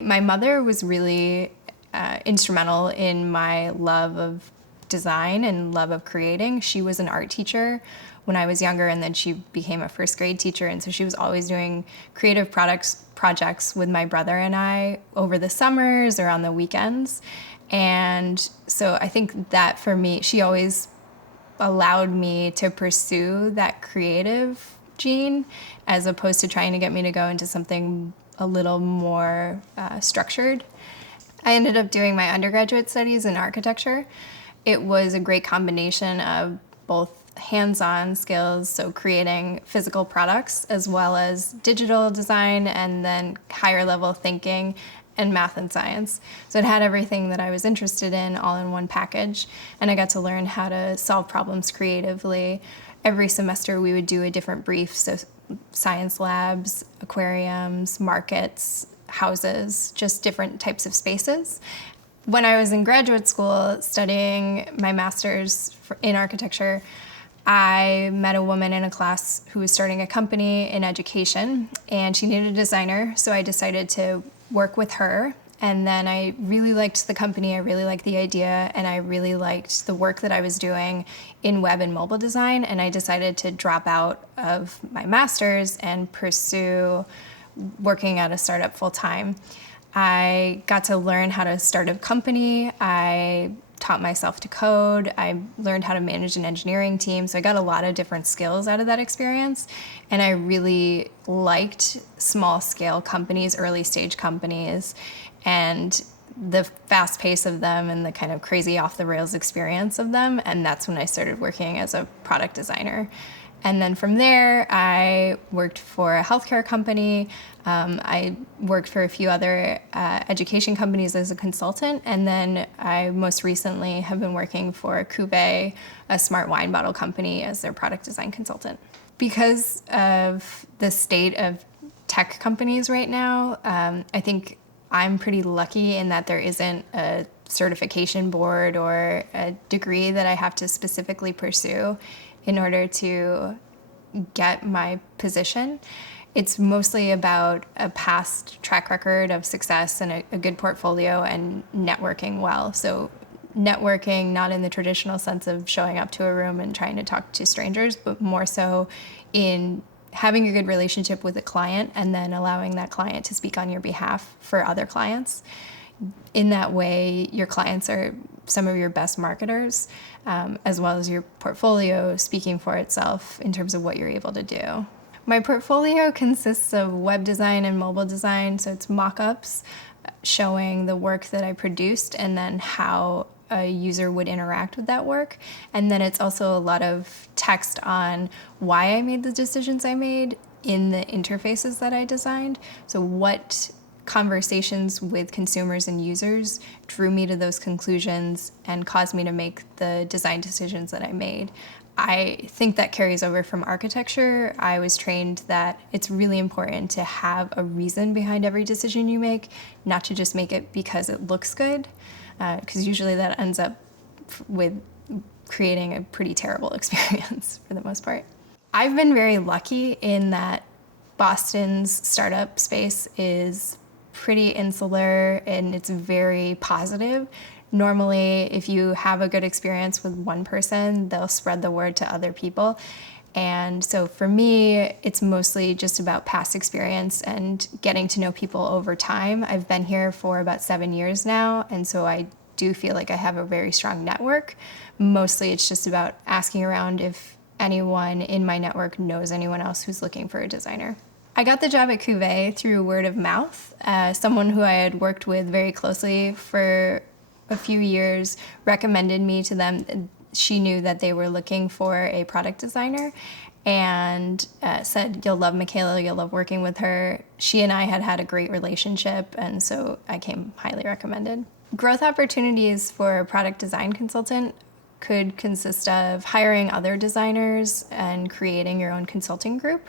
My mother was really instrumental in my love of design and love of creating. She was an art teacher when I was younger, and then she became a first grade teacher, and so she was always doing creative projects with my brother and I over the summers or on the weekends. And so I think that for me, she always allowed me to pursue that creative gene as opposed to trying to get me to go into something a little more structured. I ended up doing my undergraduate studies in architecture. It was a great combination of both hands-on skills, so creating physical products, as well as digital design, and then higher level thinking and math and science. So it had everything that I was interested in all in one package, and I got to learn how to solve problems creatively. Every semester we would do a different brief, so science labs, aquariums, markets, houses, just different types of spaces. When I was in graduate school studying my master's in architecture, I met a woman in a class who was starting a company in education, and she needed a designer, so I decided to work with her. And then I really liked the company, I really liked the idea, and I really liked the work that I was doing in web and mobile design, and I decided to drop out of my master's and pursue working at a startup full time. I got to learn how to start a company. I taught myself to code. I learned how to manage an engineering team. So I got a lot of different skills out of that experience. And I really liked small scale companies, early stage companies, and the fast pace of them and the kind of crazy off the rails experience of them. And that's when I started working as a product designer. And then from there, I worked for a healthcare company. I worked for a few other education companies as a consultant. And then I most recently have been working for Cuvée, a smart wine bottle company, as their product design consultant. Because of the state of tech companies right now, I think I'm pretty lucky in that there isn't a certification board or a degree that I have to specifically pursue in order to get my position. It's mostly about a past track record of success and a good portfolio and networking well. So networking, not in the traditional sense of showing up to a room and trying to talk to strangers, but more so in having a good relationship with a client and then allowing that client to speak on your behalf for other clients. In that way, your clients are some of your best marketers, as well as your portfolio speaking for itself in terms of what you're able to do. My portfolio consists of web design and mobile design, so it's mock-ups showing the work that I produced and then how a user would interact with that work. And then it's also a lot of text on why I made the decisions I made in the interfaces that I designed. So what conversations with consumers and users drew me to those conclusions and caused me to make the design decisions that I made. I think that carries over from architecture. I was trained that it's really important to have a reason behind every decision you make, not to just make it because it looks good, because usually that ends up with creating a pretty terrible experience for the most part. I've been very lucky in that Boston's startup space is pretty insular and it's very positive. Normally, if you have a good experience with one person, they'll spread the word to other people. And so for me, it's mostly just about past experience and getting to know people over time. I've been here for about 7 years now, and so I do feel like I have a very strong network. Mostly it's just about asking around if anyone in my network knows anyone else who's looking for a designer. I got the job at Cuvée through word of mouth. Someone who I had worked with very closely for a few years recommended me to them. She knew that they were looking for a product designer and said, "You'll love Mikaila, you'll love working with her." She and I had had a great relationship, and so I came highly recommended. Growth opportunities for a product design consultant could consist of hiring other designers and creating your own consulting group.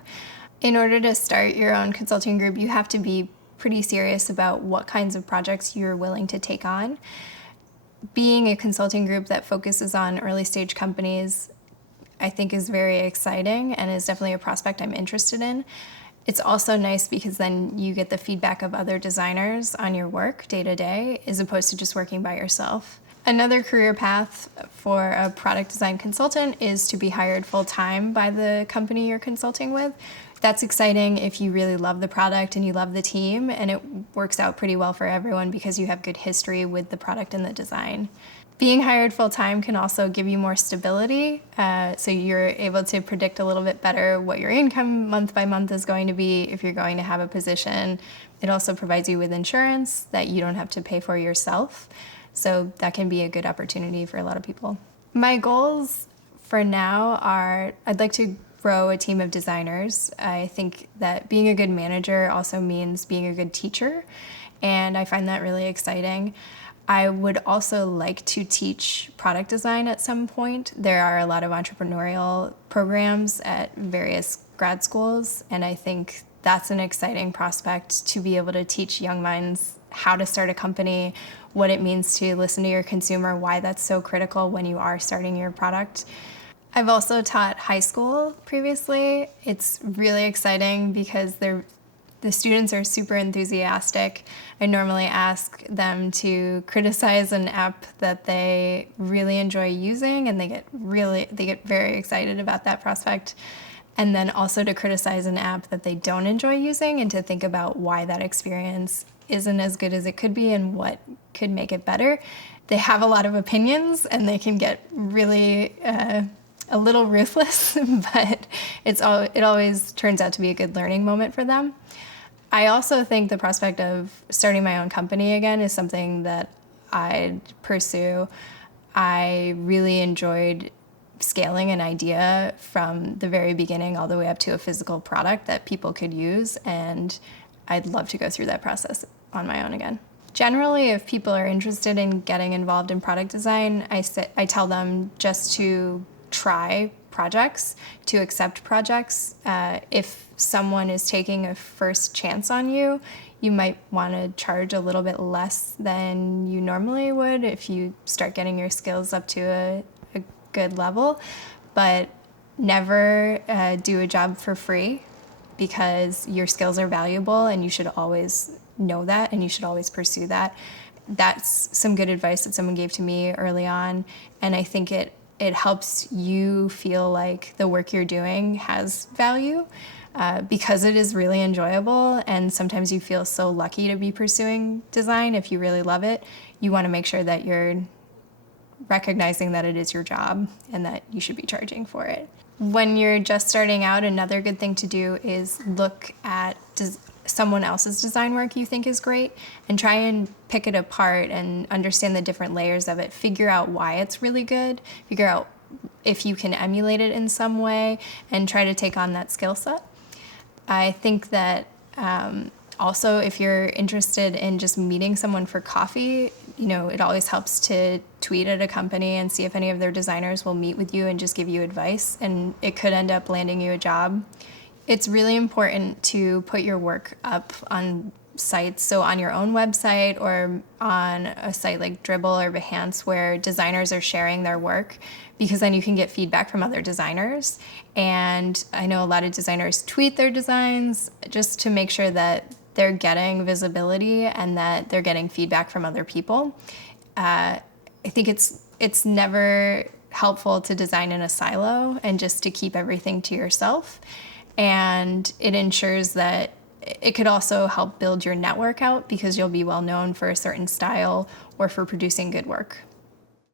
In order to start your own consulting group, you have to be pretty serious about what kinds of projects you're willing to take on. Being a consulting group that focuses on early stage companies, I think is very exciting and is definitely a prospect I'm interested in. It's also nice because then you get the feedback of other designers on your work day to day as opposed to just working by yourself. Another career path for a product design consultant is to be hired full-time by the company you're consulting with. That's exciting if you really love the product and you love the team, and it works out pretty well for everyone because you have good history with the product and the design. Being hired full-time can also give you more stability, so you're able to predict a little bit better what your income month by month is going to be if you're going to have a position. It also provides you with insurance that you don't have to pay for yourself, so that can be a good opportunity for a lot of people. My goals for now are I'd like to grow a team of designers. I think that being a good manager also means being a good teacher, and I find that really exciting. I would also like to teach product design at some point. There are a lot of entrepreneurial programs at various grad schools, and I think that's an exciting prospect to be able to teach young minds how to start a company, what it means to listen to your consumer, why that's so critical when you are starting your product. I've also taught high school previously. It's really exciting because the students are super enthusiastic. I normally ask them to criticize an app that they really enjoy using, and they get very excited about that prospect. And then also to criticize an app that they don't enjoy using and to think about why that experience isn't as good as it could be and what could make it better. They have a lot of opinions and they can get really a little ruthless, but it always turns out to be a good learning moment for them. I also think the prospect of starting my own company again is something that I'd pursue. I really enjoyed scaling an idea from the very beginning all the way up to a physical product that people could use, and I'd love to go through that process on my own again. Generally, if people are interested in getting involved in product design, I tell them just to try projects, to accept projects. If someone is taking a first chance on you, you might want to charge a little bit less than you normally would if you start getting your skills up to a good level, but never do a job for free because your skills are valuable and you should always know that and you should always pursue that. That's some good advice that someone gave to me early on, and I think it helps you feel like the work you're doing has value because it is really enjoyable, and sometimes you feel so lucky to be pursuing design. If you really love it, you want to make sure that you're recognizing that it is your job and that you should be charging for it. When you're just starting out, another good thing to do is look at someone else's design work you think is great and try and pick it apart and understand the different layers of it. Figure out why it's really good, figure out if you can emulate it in some way, and try to take on that skill set. I think that also, if you're interested in just meeting someone for coffee, it always helps to tweet at a company and see if any of their designers will meet with you and just give you advice, and it could end up landing you a job. It's really important to put your work up on sites, so on your own website or on a site like Dribbble or Behance where designers are sharing their work, because then you can get feedback from other designers. And I know a lot of designers tweet their designs just to make sure that they're getting visibility and that they're getting feedback from other people. I think it's never helpful to design in a silo and just to keep everything to yourself. And it ensures that it could also help build your network out because you'll be well known for a certain style or for producing good work.